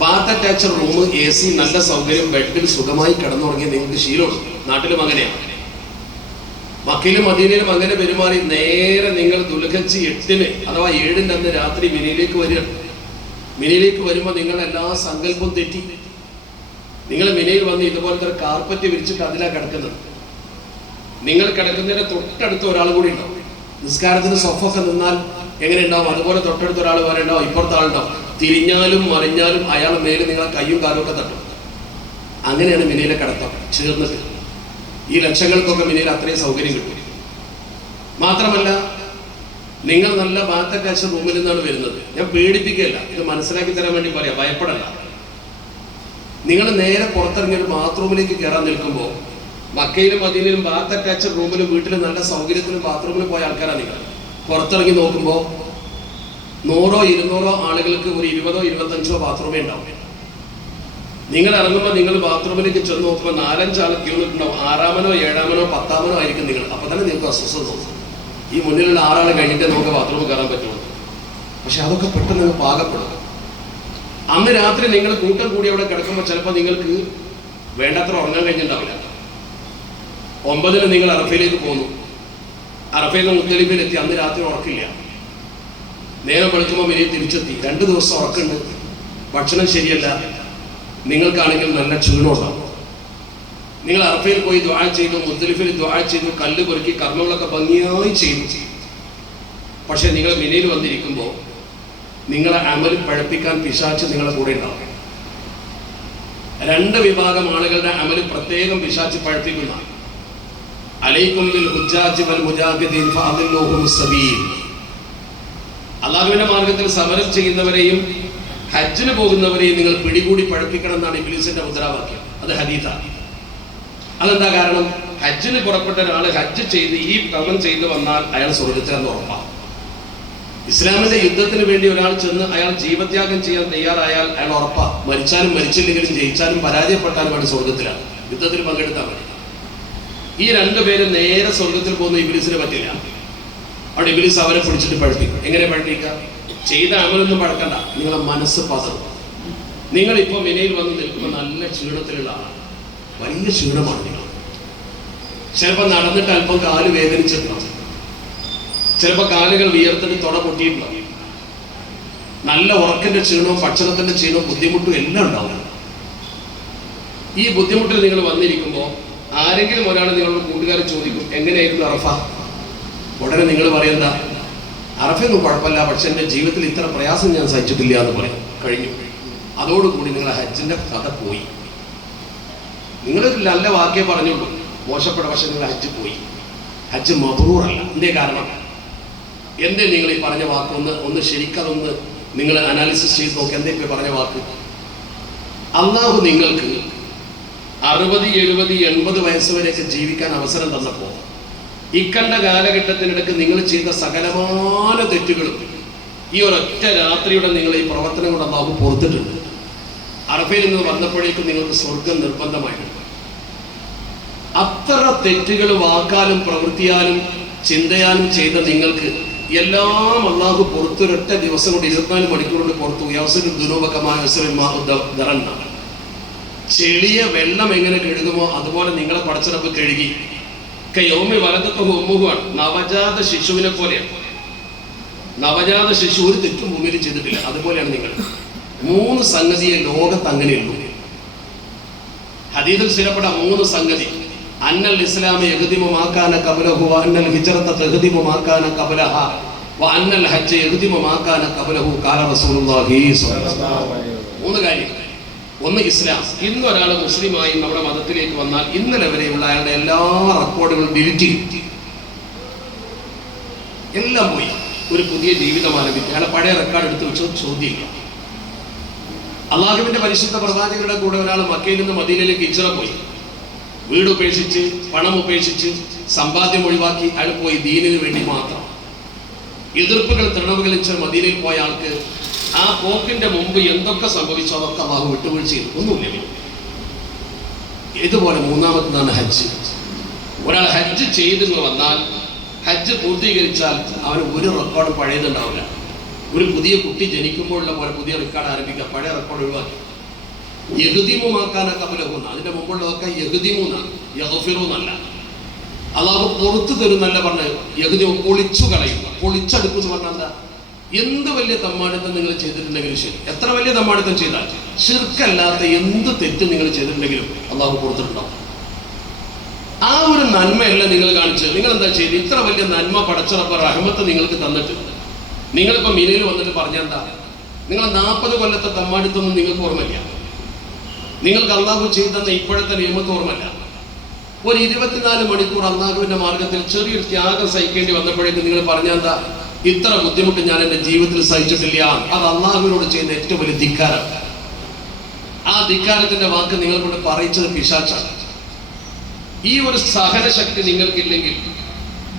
Bath attached room, AC, നല്ല സൗകര്യം, ബെഡിൽ സുഖമായി കിടന്നുറങ്ങി നിങ്ങൾക്ക് ശീലമുണ്ട്. നാട്ടിലും അങ്ങനെയാണ്, മക്കയിലും മദീനയിലും അങ്ങനെ പെരുമാറി നേരെ നിങ്ങൾ ദുൽഹജ്ജ് 8-ന് അഥവാ 7-ന്റെ അന്ന് രാത്രി മിനയിലേക്ക് വരിക. മിനയിലേക്ക് വരുമ്പോൾ നിങ്ങളുടെ എല്ലാ സങ്കല്പവും തെറ്റി. നിങ്ങൾ മിനയിൽ വന്ന് ഇതുപോലത്തെ ഒരു കാർപ്പറ്റ് വിരിച്ചിട്ട് അതിലാണ് കിടക്കുന്നത്. നിങ്ങൾ കിടക്കുന്നതിന്റെ തൊട്ടടുത്ത് ഒരാൾ കൂടി ഉണ്ടാവും. നിസ്കാരത്തിന് സൊഫൊക്കെ നിന്നാൽ എങ്ങനെ ഉണ്ടാവും അതുപോലെ തൊട്ടടുത്ത് ഒരാൾ വരെ ഉണ്ടാവും, ഇപ്പുറത്തെ ആളുണ്ടാവും. തിരിഞ്ഞാലും മറിഞ്ഞാലും അയാൾ മേലെ നിങ്ങളെ കയ്യും കാലും ഒക്കെ തട്ടും. അങ്ങനെയാണ് മിനയിലെ കിടത്തം ചേർന്നിട്ട്. ഈ ലക്ഷങ്ങൾക്കൊക്കെ മിനയിൽ അത്രയും സൗകര്യം കിട്ടും. മാത്രമല്ല, നിങ്ങൾ നല്ല ബാത്ത് അറ്റാച്ച്ഡ് റൂമിൽ നിന്നാണ് വരുന്നത്. ഞാൻ പേടിപ്പിക്കുകയല്ല, ഇത് മനസ്സിലാക്കി തരാൻ വേണ്ടി പറയാം, ഭയപ്പെടല്ല. നിങ്ങൾ നേരെ പുറത്തിറങ്ങി ഒരു ബാത്റൂമിലേക്ക് കയറാൻ നിൽക്കുമ്പോൾ, മക്കയിലും മദീനയിലും ബാത്ത് അറ്റാച്ച്ഡ് റൂമിലും വീട്ടിലും നല്ല സൗകര്യത്തിലും ബാത്റൂമിലും പോയ ആൾക്കാരാണ് നിങ്ങൾ. പുറത്തിറങ്ങി നോക്കുമ്പോൾ 100-200 ആളുകൾക്ക് ഒരു 20-25 ബാത്റൂമേ ഉണ്ടാവും. നിങ്ങൾ ഇറങ്ങുമ്പോൾ നിങ്ങൾ ബാത്റൂമിലേക്ക് ചെന്ന് നോക്കുമ്പോൾ 4-5 ആൾ ക്യൂ നിൽക്കുന്നുണ്ടാവും. 6-മനോ 7-മനോ 10-മനോ ആയിരിക്കും നിങ്ങൾ. അപ്പം തന്നെ നിങ്ങൾക്ക് അസ്വസ്ഥത തോന്നും. ഈ മുന്നിലുള്ള 6 ആൾ കഴിഞ്ഞിട്ടേ നമുക്ക് ബാത്റൂമിൽ കയറാൻ പറ്റുള്ളൂ. പക്ഷെ അതൊക്കെ പെട്ടെന്ന് നിങ്ങൾ പാകപ്പെടും. അന്ന് രാത്രി നിങ്ങൾ കൂട്ടം കൂടി അവിടെ കിടക്കുമ്പോൾ ചിലപ്പോൾ നിങ്ങൾക്ക് വേണ്ടത്ര ഉറങ്ങാൻ കഴിഞ്ഞിട്ടുണ്ടാവില്ല. 9-ന് നിങ്ങൾ അറഫയിലേക്ക് പോന്നു. അറഫയിൽ നിന്ന് മുസ്ദലിഫയിലെത്തി. അന്ന് രാത്രി ഉറക്കില്ല. നേരം വെളുക്കുമ്പോൾ മിനിയെ തിരിച്ചെത്തി. 2 ദിവസം ഉറക്കുണ്ട്, ഭക്ഷണം ശരിയല്ല, നിങ്ങൾക്കാണെങ്കിൽ നല്ല ക്ഷീണം ഉണ്ടാവും. നിങ്ങൾ അറഫയിൽ പോയി ദുആ ചെയ്തു, മുസ്ദലിഫയിൽ ദുആ ചെയ്തു, കല്ല് പൊറുക്കി, കർമ്മങ്ങളൊക്കെ ഭംഗിയായി ചെയ്തു. പക്ഷെ നിങ്ങൾ മിനയിൽ വന്നിരിക്കുമ്പോൾ നിങ്ങളെ അമൽ പഴപ്പിക്കാൻ പിശാച് നിങ്ങളെ കൂടെ ഉണ്ടാവും. 2 വിഭാഗം ആളുകളുടെ അമൽ പ്രത്യേകം പിശാച് പഴപ്പിക്കുന്ന അലൈക്കും ബിൽ ഹുജ്ജാജി വൽ മുജാഹിദീൻ ഫഅദില്ലുഹും സബീൽ. അല്ലാഹുവിന്റെ മാർഗത്തിൽ സമരം ചെയ്യുന്നവരെയും ഹജ്ജിന് പോകുന്നവരെയും നിങ്ങൾ പിടികൂടി പഴപ്പിക്കണം എന്നാണ് ഇബ്ലീസിന്റെ മുദ്രാവാക്യം. അത് ഹദീസാണ്. അതെന്താ കാരണം? ഹജ്ജിന് പുറപ്പെട്ട ഒരാൾ ഹജ്ജ് ചെയ്ത് ഈ കർമ്മം ചെയ്ത് വന്നാൽ അയാൾ സ്വർഗ്ഗത്തിലെന്ന് ഉറപ്പാണ്. ഇസ്ലാമിന്റെ യുദ്ധത്തിന് വേണ്ടി ഒരാൾ ചെന്ന് അയാൾ ജീവത്യാഗം ചെയ്യാൻ തയ്യാറായാൽ അയാൾ ഉറപ്പാ. മരിച്ചാലും മരിച്ചില്ലെങ്കിലും ജയിച്ചാലും പരാജയപ്പെട്ടാലും അയാൾ സ്വർഗ്ഗത്തിലാണ്. യുദ്ധത്തിൽ പങ്കെടുത്താൽ മതി. ഈ 2 പേര് നേരെ സ്വർഗത്തിൽ പോകുന്ന ഇബ്ലീസിന് പറ്റില്ല. അവിടെ ഇബ്ലീസ് അവരെ പിടിച്ചിട്ട് പഴപ്പിക്കും. എങ്ങനെ പഴപ്പിക്കുക? ചെയ്ത അമലൊന്നും പഴക്കണ്ട, നിങ്ങളെ മനസ്സ് പതറും. നിങ്ങളിപ്പോൾ മിനയിൽ വന്ന് നിൽക്കുമ്പോൾ നല്ല ക്ഷീണത്തിലുള്ള ആളാണ്, വലിയ ക്ഷീണമാണ് നിങ്ങൾ. ചിലപ്പോൾ നടന്നിട്ട് അല്പം കാല് വേദനിച്ചിട്ടുണ്ടാവും, ചിലപ്പോൾ കാലുകൾ വിയർത്തിട്ട് തുട പൊട്ടിയിട്ടുണ്ടാവും. നല്ല ഉറക്കിന്റെ ക്ഷീണവും ഭക്ഷണത്തിന്റെ ക്ഷീണവും ബുദ്ധിമുട്ടും എല്ലാം ഉണ്ടാവും. ഈ ബുദ്ധിമുട്ടിൽ നിങ്ങൾ വന്നിരിക്കുമ്പോൾ ആരെങ്കിലും ഒരാൾ നിങ്ങളുടെ കൂട്ടുകാരെ ചോദിക്കും, എങ്ങനെയായിരുന്നു അറഫ? ഉടനെ നിങ്ങൾ പറയുന്ന അറഫയൊന്നും കുഴപ്പമില്ല, പക്ഷെ എൻ്റെ ജീവിതത്തിൽ ഇത്ര പ്രയാസം ഞാൻ സഹിച്ചിട്ടില്ല എന്ന് പറയും. കഴിഞ്ഞു. അതോടുകൂടി നിങ്ങളെ ഹജ്ജിന്റെ കഥ പോയി. നിങ്ങളൊരു നല്ല വാക്കേ പറഞ്ഞുള്ളൂ, മോശപ്പെട്ട, പക്ഷെ നിങ്ങൾ ഹജ്ജ് പോയി. ഹജ്ജ് മബ്റൂറല്ല. എന്തേ കാരണം? എന്തേ നിങ്ങൾ ഈ പറഞ്ഞ വാക്ക് ഒന്ന് ശരിക്കതൊന്ന് നിങ്ങൾ അനാലിസിസ് ചെയ്ത് നോക്കി. എന്തേ പറഞ്ഞ വാക്ക്? അല്ലാഹു നിങ്ങൾക്ക് 60, 70, 80 വയസ്സ് വരെയൊക്കെ ജീവിക്കാൻ അവസരം തന്നപ്പോൾ ഇക്കണ്ട കാലഘട്ടത്തിനിടയ്ക്ക് നിങ്ങൾ ചെയ്ത സകലമായ തെറ്റുകളും ഈ ഒരൊറ്റ രാത്രിയുടെ നിങ്ങൾ ഈ പ്രവർത്തനം കൊണ്ട് അല്ലാഹു പുറത്തിട്ടുണ്ട്. അറഫയിൽ നിന്ന് വന്നപ്പോഴേക്കും നിങ്ങൾക്ക് സ്വർഗം നിർബന്ധമായിട്ടുണ്ട്. അത്ര തെറ്റുകൾ വാക്കാലും പ്രവൃത്തിയാലും ചിന്തയാലും ചെയ്ത നിങ്ങൾക്ക് എല്ലാം അല്ലാഹു പുറത്തൊരൊറ്റ ദിവസം കൊണ്ട് 24 മണിക്കൂർ കൊണ്ട് പുറത്തു. ചെളിയ വെള്ളം എങ്ങനെ കഴുകുമോ അതുപോലെ നിങ്ങളെ പടച്ചിറപ്പ് കഴുകി. കയ്യോമി വലതൊക്കെ ഒമ്മുകയാണ്. നവജാത ശിശുവിനെ പോലെയാണ്. നവജാത ശിശു ഒരു തെറ്റും ഭൂമിയിൽ ചെയ്തിട്ടില്ല. അതുപോലെയാണ് നിങ്ങൾ. 3 സംഗതിയെ ലോകത്ത് അങ്ങനെയുള്ളൂ. ഹദീസിൽ സ്ഥിരപ്പെട്ട 3 സംഗതി: അന്നൽ ഇസ്ലാമ യഗ്ദിമുമാക്കാന ഖബലഹു വ അന്നൽ ഹിജ്റത തഗ്ദിമുമാക്കാന ഖബലഹ വ അന്നൽ ഹജ്ജ യഗ്ദിമുമാക്കാന ഖബലഹു ഖാല റസൂലുള്ളാഹി സ്വല്ലല്ലാഹു അലൈഹി വസല്ലം. 3 കാര്യങ്ങൾ. ഒന്ന് ഇസ്ലാം. ഇന്നൊരാൾ മുസ്ലിമായി നമ്മുടെ മതത്തിലേക്ക് വന്നാൽ ഇന്നലെ വരെയുള്ള അയാളുടെ എല്ലാ റെക്കോർഡുകളും ഡിലീറ്റ് ചെയ്യും. എല്ലാം പോയി. ഒരു പുതിയ ജീവിതം ആരംഭിക്കും. അയാളെ പഴയ റെക്കോർഡ് എടുത്ത് വെച്ച് ചോദ്യമില്ല. അള്ളാഹുവിന്റെ പരിശുദ്ധ പ്രവാചകരുടെ കൂടെ ഒരാൾ മക്കയിൽ നിന്ന് മദീനയിലേക്ക് ഹിജ്റ പോയി. വീട് ഉപേക്ഷിച്ച്, പണം ഉപേക്ഷിച്ച്, സമ്പാദ്യം ഒഴിവാക്കി അയാൾ പോയി ദീനിന് വേണ്ടി മാത്രം. എതിർപ്പുകൾ തൃണവകളിച്ച് മദീനയിൽ പോയ ആൾക്ക് ആ പോക്കിന്റെ മുമ്പ് എന്തൊക്കെ സംഭവിച്ചോ അതൊക്കെ അല്ലാഹു വിട്ടുവീഴ്ച ചെയ്തു. ഒന്നുമില്ല. ഇതുപോലെ 3ാമത്തേതാണ് ഹജ്ജ്. ഒരാൾ ഹജ്ജ് ചെയ്തെന്ന് വന്നാൽ, ഹജ്ജ് പൂർത്തീകരിച്ചാൽ അവന് ഒരു റെക്കോർഡ് പഴയതുണ്ടാവില്ല. ഒരു പുതിയ കുട്ടി ജനിക്കുമ്പോഴുള്ള പോലെ പുതിയ റെക്കോർഡ് ആരംഭിക്കുക, പഴയ റെക്കോർഡ് ഒഴിവാക്കി. യഹ്ദിമുമാക്കാനൊക്കെ പുലഹുന്ന, അതിന്റെ മുമ്പുള്ളതൊക്കെ യഹ്ദിമുന്നാണ്, യഗ്ഫിറുന്നല്ല. അള്ളാഹു പുറത്തു തരുന്നല്ല പറഞ്ഞത്, യഹ്ദിമു പൊളിച്ചു കളയുക, പൊളിച്ചെടുക്കും എന്ന് പറഞ്ഞാൽ എന്താ? എന്ത് വലിയ തമ്മാടിത്തം നിങ്ങൾ ചെയ്തിട്ടുണ്ടെങ്കിലും ശരി, എത്ര വലിയ തമ്മാടിത്തം ചെയ്താൽ ശിർക്കല്ലാത്ത എന്ത് തെറ്റ് നിങ്ങൾ ചെയ്തിട്ടുണ്ടെങ്കിലും അള്ളാഹു പുറത്തിട്ടുണ്ടാവും. ആ ഒരു നന്മയല്ല നിങ്ങൾ കാണിച്ചത്. നിങ്ങൾ എന്താ ചെയ്ത്? ഇത്ര വലിയ നന്മ പടച്ചറപ്പ റഹ്മത്ത് നിങ്ങൾക്ക് തന്നിട്ട് നിങ്ങളിപ്പോ മിനയിൽ വന്നിട്ട് പറഞ്ഞെന്താ? നിങ്ങൾ 40 കൊല്ലത്തെ തമ്മാടിത്തൊന്നും നിങ്ങൾക്ക് ഓർമ്മയില്ല. നിങ്ങൾക്ക് അള്ളാഹു ചെയ്തെന്ന ഇപ്പോഴത്തെ നിയമത്ത് ഓർമ്മയില്ല. ഒരു 24 മണിക്കൂർ അള്ളാഹുവിന്റെ മാർഗത്തിൽ ചെറിയൊരു ത്യാഗം സഹിക്കേണ്ടി വന്നപ്പോഴേക്കും നിങ്ങൾ പറഞ്ഞെന്താ? ഇത്ര ബുദ്ധിമുട്ട് ഞാൻ എൻ്റെ ജീവിതത്തിൽ സഹിച്ചിട്ടില്ല. അത് അള്ളാഹുവിനോട് ചെയ്യുന്ന ഏറ്റവും വലിയ ധിക്കാരം. ആ ധിക്കാരത്തിന്റെ വാക്ക് നിങ്ങൾ കൊണ്ട് പറയിച്ചത് പിശാചാണ്. ഈ ഒരു സഹനശക്തി നിങ്ങൾക്കില്ലെങ്കിൽ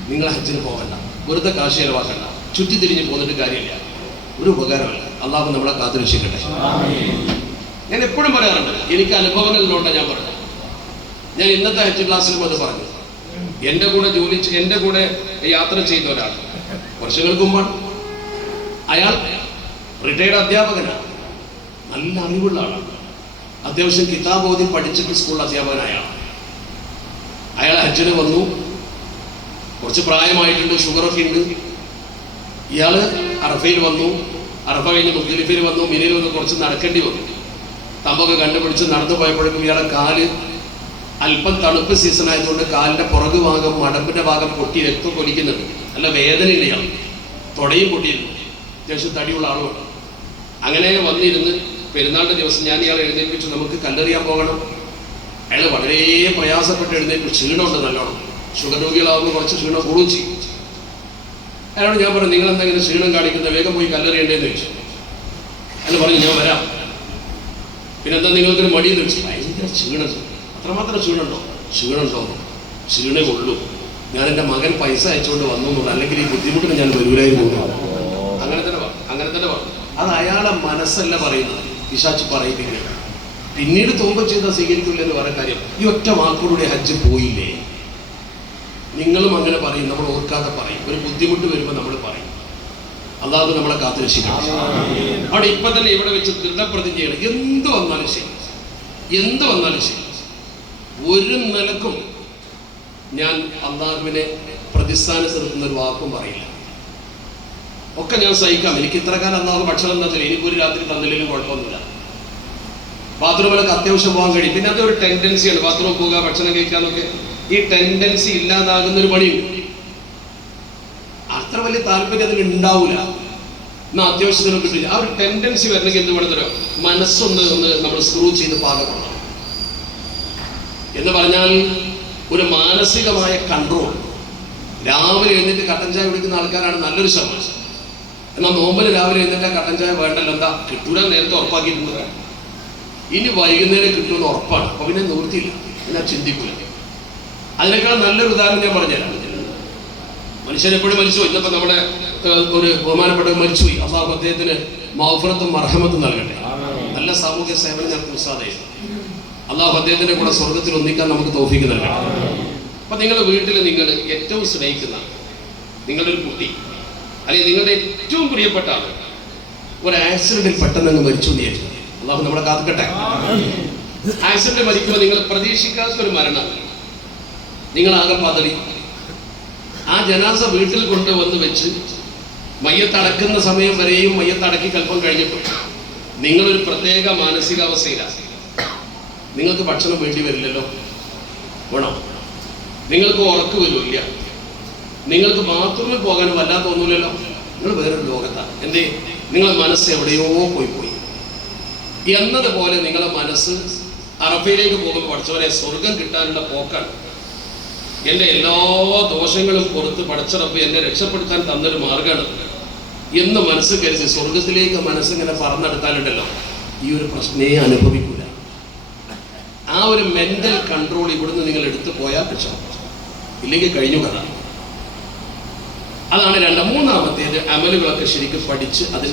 നിങ്ങൾ ഹജ്ജിന് പോകണ്ട, വെറുതെ കാശ് ചെലവാക്കണ്ട, ചുറ്റിത്തിരിഞ്ഞ് പോന്നിട്ട് കാര്യമില്ല, ഒരു ഉപകാരമല്ല. അള്ളാഹു നമ്മളെ കാത്തുരക്ഷിക്കട്ടെ. ഞാൻ എപ്പോഴും പറയാറുണ്ട്, എനിക്ക് അനുഭവങ്ങളിലുണ്ട്. ഞാൻ പറഞ്ഞു, ഞാൻ ഇന്നത്തെ ഹജ്ജ് ക്ലാസ്സിലും അത് പറഞ്ഞു. എൻ്റെ കൂടെ യാത്ര ചെയ്ത ഒരാൾ വർഷങ്ങൾക്ക് മുമ്പാണ്. അയാൾ റിട്ടയർഡ് അധ്യാപകനാണ്, നല്ല അറിവുള്ള ആളാണ്, അത്യാവശ്യം കിതാബ് ഓതി പഠിച്ചിട്ട് സ്കൂൾ അധ്യാപകനായ ആളാണ്. അയാൾ ഹജ്ജിന് വന്നു, കുറച്ച് പ്രായമായിട്ടുണ്ട്, ഷുഗറൊക്കെ ഉണ്ട്. ഇയാള് അറഫയിൽ വന്നു, അറഫ കഴിഞ്ഞ് മുസ്ദലിഫയിൽ വന്നു, മിനയിൽ വന്ന് കുറച്ച് നടക്കേണ്ടി വന്നു. തമ്പൊക്കെ കണ്ടുപിടിച്ച് നടന്നു പോയപ്പോഴേക്കും ഇയാളെ കാല് അല്പം തണുപ്പ് സീസൺ ആയതുകൊണ്ട് കാലിന്റെ പുറകു ഭാഗം, മടമ്പിന്റെ ഭാഗം പൊട്ടി രക്തം കൊലിക്കുന്നുണ്ട്. നല്ല വേദനയുണ്ട്. ഇയാൾ തൊടയും പൊട്ടിയിരുന്നു, അത്യാവശ്യം തടിയുള്ള ആളുമാണ്. അങ്ങനെ വന്നിരുന്ന് പെരുന്നാളിന്റെ ദിവസം ഞാൻ ഇയാളെ എഴുന്നേൽപ്പിച്ചു, നമുക്ക് കല്ലെറിയാൻ പോകണം. അയാൾ വളരെ പ്രയാസപ്പെട്ട് എഴുന്നേൽപ്പിച്ചു, ക്ഷീണമുണ്ട് നല്ലോണം. ഷുഗർ രോഗികളാവുമ്പോൾ കുറച്ച് ക്ഷീണം കൂടുകയും ചെയ്യും. അയാളോട് ഞാൻ പറഞ്ഞു, നിങ്ങൾ എന്തെങ്കിലും ക്ഷീണം കാണിക്കുന്നത്, വേഗം പോയി കല്ലെറിയണ്ടേന്ന് ചോദിച്ചു. അയാൾ പറഞ്ഞു, ഞാൻ വരാം. പിന്നെന്താ നിങ്ങൾക്കൊരു മടിയെന്ന് വെച്ചു. ഭയങ്കര ക്ഷീണം, അത്രമാത്രം ക്ഷീണമുണ്ടോ? ക്ഷീണേ ഉള്ളൂ. ഞാൻ എൻ്റെ മകൻ പൈസ അയച്ചുകൊണ്ട് വന്നു എന്നുള്ളൂ, അല്ലെങ്കിൽ ഈ ബുദ്ധിമുട്ടിന് ഞാൻ വരൂലായിരുന്നു. അങ്ങനെ തന്നെ പറഞ്ഞു. അത് അയാളെ മനസ്സല്ല പറയുന്നത്, പിശാച് പറയിപ്പിക്കുക. പിന്നീട് തോപ ചെയ്താൽ സ്വീകരിക്കില്ല എന്ന് പറയുന്ന കാര്യം. ഈ ഒറ്റ വാക്കോടുകൂടി ഹജ്ജ് പോയില്ലേ? നിങ്ങളും അങ്ങനെ പറയും, നമ്മൾ ഓർക്കാതെ പറയും. ഒരു ബുദ്ധിമുട്ട് വരുമ്പോൾ നമ്മൾ പറയും. അല്ലാതെ നമ്മളെ കാത്തുരക്ഷിക്കണം. അവിടെ ഇപ്പൊ തന്നെ ഇവിടെ വെച്ച് ദൃഢപ്രതിജ്ഞ ചെയ്യണം. എന്ത് വന്നാലും ശരി, ഒരു നിലക്കും ഞാൻ അള്ളാഹുവിനെ പ്രതിസ്ഥാനത്ത് നിർത്തുന്ന ഒരു വാക്കും പറയില്ല. ഒക്കെ ഞാൻ സഹിക്കാം. എനിക്ക് ഇത്ര കാലം അള്ളാഹു ഭക്ഷണം എന്താ വെച്ചാൽ എനിക്കൊരു രാത്രി തന്നില്ലെങ്കിലും കുഴപ്പമൊന്നുമില്ല. ബാത്റൂമിലൊക്കെ അത്യാവശ്യം പോകാൻ കഴിയും. പിന്നെ അതൊരു ടെൻഡൻസിയാണ്, ബാത്റൂമിൽ പോകുക, ഭക്ഷണം കഴിക്കാന്നൊക്കെ. ഈ ടെൻഡൻസി ഇല്ലാതാകുന്ന ഒരു പണിയുണ്ട്. അത്ര വലിയ താല്പര്യം അതിന് ഉണ്ടാവില്ല, എന്നാൽ അത്യാവശ്യത്തിന് കിട്ടില്ല. ആ ഒരു ടെൻഡൻസി വരണമെങ്കിൽ എന്ത് വേണം തരാം? മനസ്സൊന്ന് നമ്മൾ സ്ക്രൂ ചെയ്ത് പാകപ്പെടണം. എന്ന് പറഞ്ഞാൽ ഒരു മാനസികമായ കൺട്രോൾ. രാവിലെ എഴുന്നേറ്റ് കട്ടൻ ചായ കുടിക്കുന്ന ആൾക്കാരാണ് നല്ലൊരു ശതമാനം. എന്നാൽ നോമ്പിന് രാവിലെ എഴുന്നേറ്റ് കട്ടൻ ചായ വേണ്ടല്ലോ, എന്താ കിട്ടൂല, നേരത്തെ ഉറപ്പാക്കിയിട്ടുണ്ട്. ഇനി വൈകുന്നേരം കിട്ടുമെന്ന് ഉറപ്പാണ്. അപ്പൊ പിന്നെ നിവൃത്തിയില്ല, ഞാൻ ചിന്തിക്കില്ല. അതിനേക്കാൾ നല്ലൊരു ഉദാഹരണം ഞാൻ പറഞ്ഞുതരാം. മനുഷ്യനെപ്പോഴും മരിച്ചുപോയി. ഇന്നിപ്പോ നമ്മുടെ ഒരു ബഹുമാനപ്പെട്ട മരിച്ചുപോയി. അള്ളാഹു അദ്ദേഹത്തിന് മഗ്ഫിറത്തും മർഹമത്തും നൽകട്ടെ. നല്ല സാമൂഹ്യ സേവനം ഞങ്ങൾക്ക് ഉസ്താദായിരുന്നു. അള്ളാഹു അദ്ദേഹത്തിന്റെ കൂടെ സ്വർഗത്തിൽ ഒന്നിക്കാൻ നമുക്ക് തൗഫീക്ക് നൽകട്ടെ. അപ്പൊ നിങ്ങളുടെ വീട്ടിൽ നിങ്ങൾ ഏറ്റവും സ്നേഹിക്കുന്ന നിങ്ങളുടെ ഒരു കുട്ടി, അല്ലെങ്കിൽ നിങ്ങളുടെ ഏറ്റവും പ്രിയപ്പെട്ട ആൾ ഒരു ആക്സിഡന്റിൽ പെട്ടെന്ന് അങ്ങ് മരിച്ചു എന്ന് വിചാരിച്ചു. അള്ളാഹു നമ്മളെ കാത്തുക്കട്ടെ. ആക്സിഡന്റ് മരിക്കുമ്പോൾ നിങ്ങൾ പ്രതീക്ഷിക്കാത്തൊരു മരണം, നിങ്ങളാകെ പതറി. ആ ജനാസ വീട്ടിൽ കൊണ്ടുവന്ന് വെച്ച് മയ്യത്തടക്കുന്ന സമയം വരെയും മയ്യത്തടക്കി കൽപ്പം കഴിഞ്ഞപ്പോൾ നിങ്ങളൊരു പ്രത്യേക മാനസികാവസ്ഥയിലാണ്. നിങ്ങൾക്ക് ഭക്ഷണം വേണ്ടി വരില്ലല്ലോ, വേണോ? നിങ്ങൾക്ക് ഉറക്ക് വരില്ല, നിങ്ങൾക്ക് ബാത്റൂമിൽ പോകാൻ വല്ലാതെ തോന്നൂലല്ലോ. നിങ്ങൾ വേറൊരു ലോകത്താണ്. എന്തേ? നിങ്ങളെ മനസ്സ് എവിടെയോ പോയി എന്നതുപോലെ നിങ്ങളെ മനസ്സ് അറഫയിലേക്ക് പോകുമ്പോൾ പഠിച്ചവരെ സ്വർഗം കിട്ടാനുള്ള പോക്കാണ്. എൻ്റെ എല്ലാ ദോഷങ്ങളും പുറത്ത് പടച്ചറപ്പ് എന്നെ രക്ഷപ്പെടുത്താൻ തന്നൊരു മാർഗമാണ് എന്ന് മനസ്സ് കരുതി സ്വർഗത്തിലേക്ക് മനസ്സിങ്ങനെ പറന്നെടുത്താലുണ്ടല്ലോ, ഈ ഒരു പ്രശ്നേ അനുഭവിക്കൂല. ആ ഒരു മെന്റൽ കൺട്രോൾ ഇവിടുന്ന് നിങ്ങൾ എടുത്തു പോയാൽ രക്ഷപ്പെട്ടു, ഇല്ലെങ്കിൽ കഴിഞ്ഞു കഥ. അതാണ് മൂന്നാമത്തേത്. അമലുകളൊക്കെ ശരിക്കും പഠിച്ച് അതിൽ